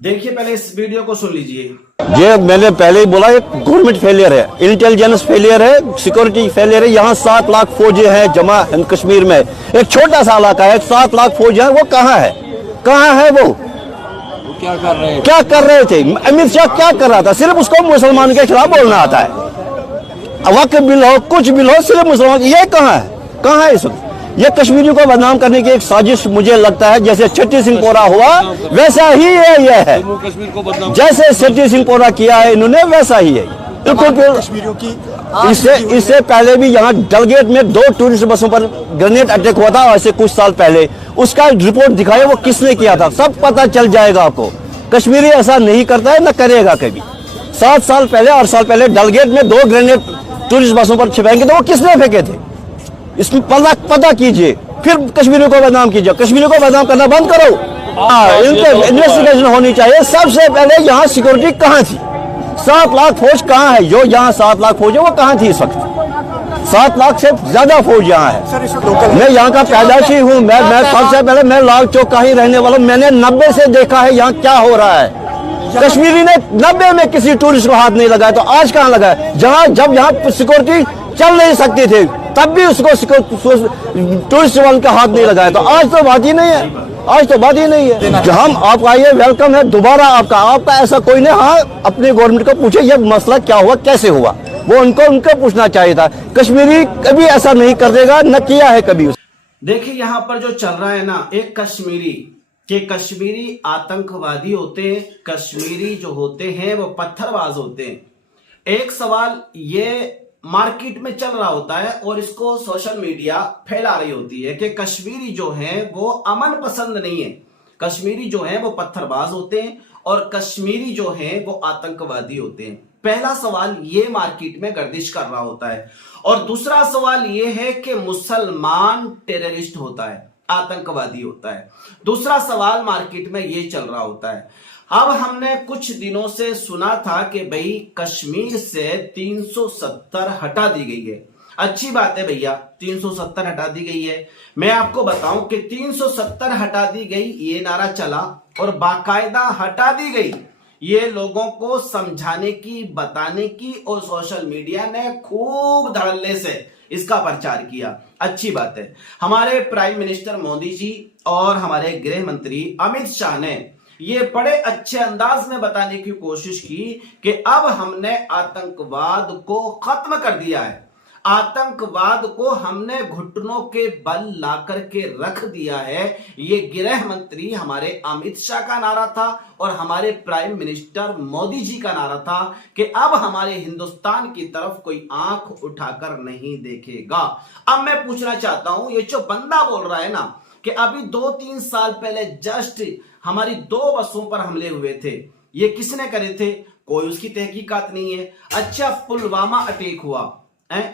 देखिए पहले इस वीडियो को सुन लीजिए। ये मैंने पहले ही बोला, ये गवर्नमेंट फेलियर है, इंटेलिजेंस फेलियर है, सिक्योरिटी फेलियर है। यहाँ 7 लाख फौजी हैं जमा कश्मीर में, एक छोटा सा इलाका है, 7 लाख फौजी हैं, वो कहाँ है? कहाँ है वो? क्या कर रहे हैं? क्या कर रहे थे? अमित शाह क्या कर रहा था? सिर्फ उसको मुसलमान के खिलाफ बोलना आता है। वक्त बिल हो, कुछ बिल हो, सिर्फ मुसलमान। ये कहाँ है? कहाँ है इस वक्त? ये कश्मीरियों को बदनाम करने की एक साजिश मुझे लगता है, जैसे छठी सिंहपोरा हुआ वैसा ही है। ये है जम्मू कश्मीर को बदनाम, जैसे छठी सिंहपोरा किया है इन्होंने, वैसा ही है बिल्कुल। कश्मीरियों की इससे पहले भी यहाँ डलगेट में 2 टूरिस्ट बसों पर ग्रेनेड अटैक हुआ था, ऐसे कुछ साल पहले। उसका रिपोर्ट दिखाया, वो किसने किया था, सब पता चल जाएगा आपको। कश्मीरी ऐसा नहीं करता है, न करेगा कभी। 7 साल पहले, 8 साल पहले डलगेट में 2 ग्रेनेड टूरिस्ट बसों पर छिपाएंगे, तो वो किसने फेंके थे? इसमें पता कीजिए, फिर कश्मीरियों को बदनाम कीजिए। कश्मीरियों को बदनाम करना बंद करो। इनके इन्वेस्टिगेशन होनी चाहिए। सबसे पहले यहाँ सिक्योरिटी कहाँ थी? 7 लाख फौज कहाँ है? जो यहाँ 7 लाख फौज है वो कहाँ थी इस वक्त? 7 लाख से ज्यादा फौज यहाँ है। मैं यहाँ का पैदाशी हूँ। मैं सबसे पहले मैं लाल चौक का ही रहने वाला हूँ। मैंने 90 से देखा है यहाँ क्या हो रहा है। कश्मीरी ने 90 में किसी टूरिस्ट को हाथ नहीं लगाया, तो आज कहाँ लगाया? जब यहाँ सिक्योरिटी चल नहीं सकती थी, तब भी उसको टूरिस्ट वालों का हाथ नहीं लगाया। तो आज तो बात ही नहीं है, आज तो बात ही नहीं है। हम आपका ये वेलकम है दोबारा। आपका ऐसा कोई नहीं। हाँ, अपने गवर्नमेंट को पूछे ये मसला क्या हुआ, कैसे हुआ, वो उनको पूछना चाहिए था। कश्मीरी कभी ऐसा नहीं कर देगा, न किया है कभी। देखिए यहाँ पर जो चल रहा है ना, एक कश्मीरी आतंकवादी होते हैं, कश्मीरी जो होते हैं वो पत्थरबाज होते हैं। एक सवाल ये मार्केट में चल रहा होता है और इसको सोशल मीडिया फैला रही होती है कि कश्मीरी जो है वो अमन पसंद नहीं है, कश्मीरी जो है वो पत्थरबाज होते हैं और कश्मीरी जो है वो आतंकवादी होते हैं। पहला सवाल ये मार्केट में गर्दिश कर रहा होता है। और दूसरा सवाल ये है कि मुसलमान टेररिस्ट होता है, आतंकवादी होता है। दूसरा सवाल मार्केट में ये चल रहा होता है। अब हमने कुछ दिनों से सुना था कि भाई कश्मीर से 370 हटा दी गई है। अच्छी बात है भैया, 370 हटा दी गई है। मैं आपको बताऊं कि 370 हटा दी गई ये नारा चला और बाकायदा हटा दी गई, ये लोगों को समझाने की, बताने की, और सोशल मीडिया ने खूब धड़ल्ले से इसका प्रचार किया। अच्छी बात है। हमारे प्राइम मिनिस्टर मोदी जी और हमारे गृह मंत्री अमित शाह ने ये बड़े अच्छे अंदाज में बताने की कोशिश की कि अब हमने आतंकवाद को खत्म कर दिया है, आतंकवाद को हमने घुटनों के बल ला करके रख दिया है। ये गृह मंत्री हमारे अमित शाह का नारा था और हमारे प्राइम मिनिस्टर मोदी जी का नारा था कि अब हमारे हिंदुस्तान की तरफ कोई आंख उठाकर नहीं देखेगा। अब मैं पूछना चाहता हूं, ये जो बंदा बोल रहा है ना कि अभी 2-3 साल पहले जस्ट हमारी 2 बसों पर हमले हुए थे, ये किसने करे थे? कोई उसकी तहकीकात नहीं है। अच्छा, पुलवामा अटैक हुआ,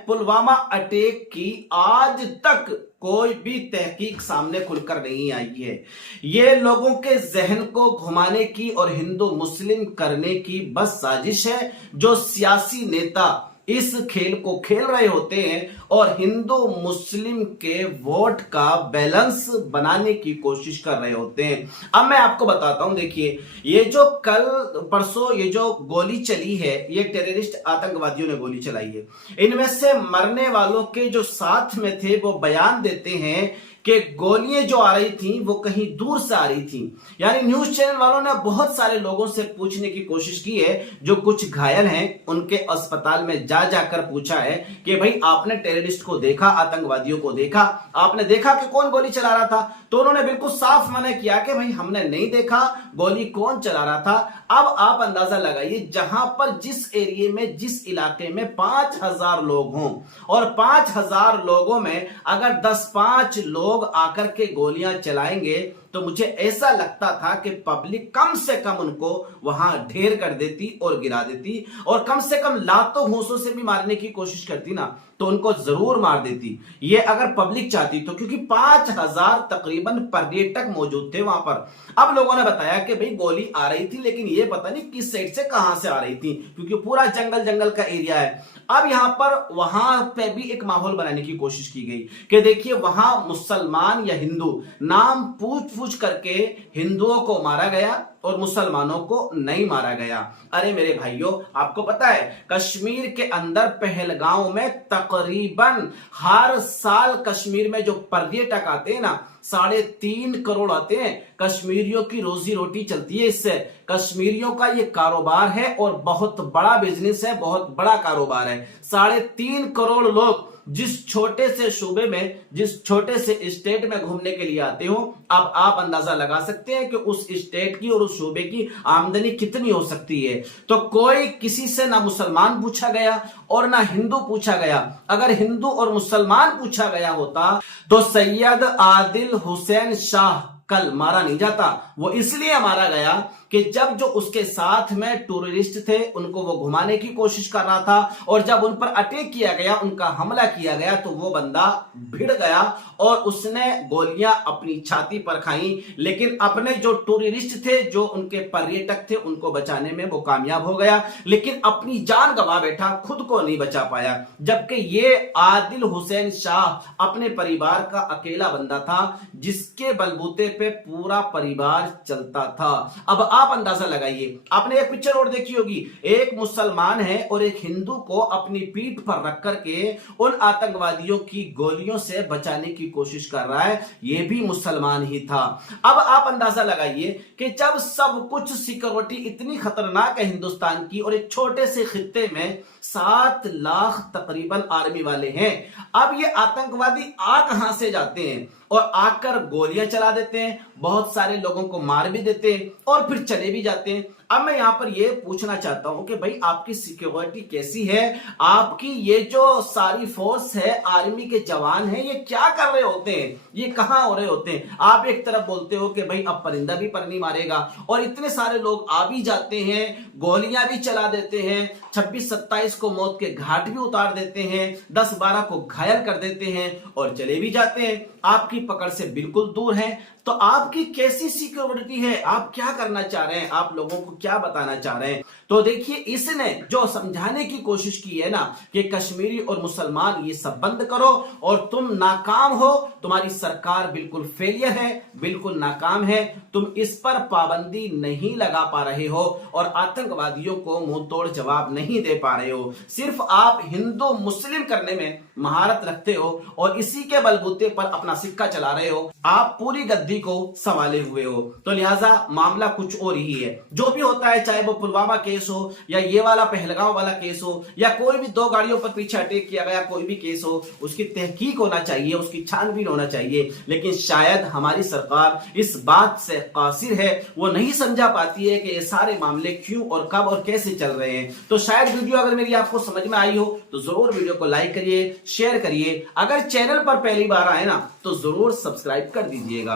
पुलवामा अटैक की आज तक कोई भी तहकीक सामने खुलकर नहीं आई है। ये लोगों के जहन को घुमाने की और हिंदू मुस्लिम करने की बस साजिश है, जो सियासी नेता इस खेल को खेल रहे होते हैं और हिंदू मुस्लिम के वोट का बैलेंस बनाने की कोशिश कर रहे होते हैं। अब मैं आपको बताता हूं, देखिए ये जो कल परसों ये जो गोली चली है, ये टेररिस्ट आतंकवादियों ने गोली चलाई है। इनमें से मरने वालों के जो साथ में थे वो बयान देते हैं कि गोलियां जो आ रही थी वो कहीं दूर से आ रही थी। यानी न्यूज चैनल वालों ने बहुत सारे लोगों से पूछने की कोशिश की है, जो कुछ घायल हैं उनके अस्पताल में जाकर पूछा है कि भाई आपने टेररिस्ट को देखा, आतंकवादियों को देखा, आपने देखा कि कौन गोली चला रहा था? तो उन्होंने बिल्कुल साफ मना किया कि भाई हमने नहीं देखा गोली कौन चला रहा था। अब आप अंदाजा लगाइए, जहां पर जिस एरिया में, जिस इलाके में 5000 लोग हों और 5000 लोगों में अगर 10-5 लोग आकर के गोलियां चलाएंगे, तो मुझे ऐसा लगता था कि पब्लिक कम से कम उनको वहां ढेर कर देती और गिरा देती, और कम से कम लातों घूंसों से भी मारने की कोशिश करती ना, तो उनको जरूर मार देती, ये अगर पब्लिक चाहती तो। क्योंकि 5000 तकरीबन पर्यटक मौजूद थे वहां पर। अब लोगों ने बताया कि भाई गोली आ रही थी, लेकिन ये पता नहीं किस साइड से कहां से आ रही थी, क्योंकि पूरा जंगल का एरिया है। अब यहां पर वहां पे भी एक माहौल बनाने की कोशिश की गई कि देखिए वहां मुसलमान या हिंदू नाम पूछ जानबूझ करके हिंदुओं को मारा गया और मुसलमानों को नहीं मारा गया। अरे मेरे भाइयों, आपको पता है कश्मीर के अंदर पहलगांव में तकरीबन हर साल कश्मीर में जो पर्यटक आते हैं ना, 3.5 करोड़ आते हैं। कश्मीरियों की रोजी रोटी चलती है इससे। कश्मीरियों का ये कारोबार है और बहुत बड़ा बिजनेस है, बहुत बड़ा कारोबार है। 3.5 करोड़ लोग जिस छोटे से सूबे में, जिस छोटे से स्टेट में घूमने के लिए आते हो, अब आप अंदाजा लगा सकते हैं कि उस स्टेट की और उस सूबे की आमदनी कितनी हो सकती है। तो कोई किसी से ना मुसलमान पूछा गया और ना हिंदू पूछा गया। अगर हिंदू और मुसलमान पूछा गया होता तो सैयद आदिल हुसैन शाह कल मारा नहीं जाता। वो इसलिए मारा गया कि जब जो उसके साथ में टूरिस्ट थे उनको वो घुमाने की कोशिश कर रहा था, और जब उन पर अटैक किया गया, उनका हमला किया गया, तो वो बंदा भिड़ गया और उसने गोलियां अपनी छाती पर खाई। लेकिन अपने जो टूरिस्ट थे, जो उनके पर्यटक थे, उनको बचाने में वो कामयाब हो गया, लेकिन अपनी जान गंवा बैठा, खुद को नहीं बचा पाया। जबकि ये आदिल हुसैन शाह अपने परिवार का अकेला बंदा था, जिसके बलबूते पे पूरा परिवार चलता था। अब आप अंदाजा लगाइए, आपने एक पिक्चर और देखी होगी, एक मुसलमान है और एक हिंदू को अपनी पीठ पर रख करके उन आतंकवादियों की गोलियों से बचाने की कोशिश कर रहा है। यह भी मुसलमान ही था। अब आप अंदाजा लगाइए कि जब सब कुछ सिक्योरिटी इतनी खतरनाक है हिंदुस्तान की, और एक छोटे से खित्ते में 7 लाख तकरीबन आर्मी वाले हैं, अब ये आतंकवादी आ कहां से जाते हैं और आकर गोलियां चला देते हैं, बहुत सारे लोगों को मार भी देते हैं और फिर चले भी जाते हैं। अब मैं यहां पर यह पूछना चाहता हूं कि भाई आपकी सिक्योरिटी कैसी है? आपकी ये जो सारी फोर्स है, आर्मी के जवान हैं, ये क्या कर रहे होते हैं? ये कहां हो रहे होते हैं? आप एक तरफ बोलते हो कि भाई अब परिंदा भी पर नहीं मारेगा, और इतने सारे लोग आ भी जाते हैं, गोलियां भी चला देते हैं, 26-27 को मौत के घाट भी उतार देते हैं, 10-12 को घायल कर देते हैं और चले भी जाते हैं, आपकी पकड़ से बिल्कुल दूर है। तो आपकी कैसी सिक्योरिटी है? आप क्या करना चाह रहे हैं? आप लोगों को क्या बताना चाह रहे हैं? तो देखिए, इसने जो समझाने की कोशिश की है ना कि कश्मीरी और मुसलमान ये सब बंद करो, और तुम नाकाम हो, तुम्हारी सरकार बिल्कुल फेलियर है, बिल्कुल नाकाम है, तुम इस पर पाबंदी नहीं लगा पा रहे हो और आतंकवादियों को मुंह तोड़ जवाब नहीं दे पा रहे हो। सिर्फ आप हिंदू मुस्लिम करने में महारत रखते हो और इसी के बलबूते पर अपना सिक्का चला रहे हो। आप पूरी गद्दी को संभाले हुए हो। तो लिहाजा मामला कुछ और ही है। जो भी होता है, चाहे वो पुलवामा केस हो या ये वाला पहलगांव वाला केस हो या कोई भी 2 गाड़ियों पर पीछे अटैक किया गया कोई भी केस हो, उसकी तहकीक होना चाहिए, उसकी छानबीन होना चाहिए। लेकिन शायद हमारी सरकार इस बात से कासिर है, वो नहीं समझा पाती है कि ये सारे मामले क्यों और कब और कैसे चल रहे हैं। तो शायद वीडियो अगर मेरी आपको समझ में आई हो तो जरूर वीडियो को लाइक करिए, शेयर करिए। अगर चैनल पर पहली बार आए ना तो जरूर सब्सक्राइब कर दीजिएगा।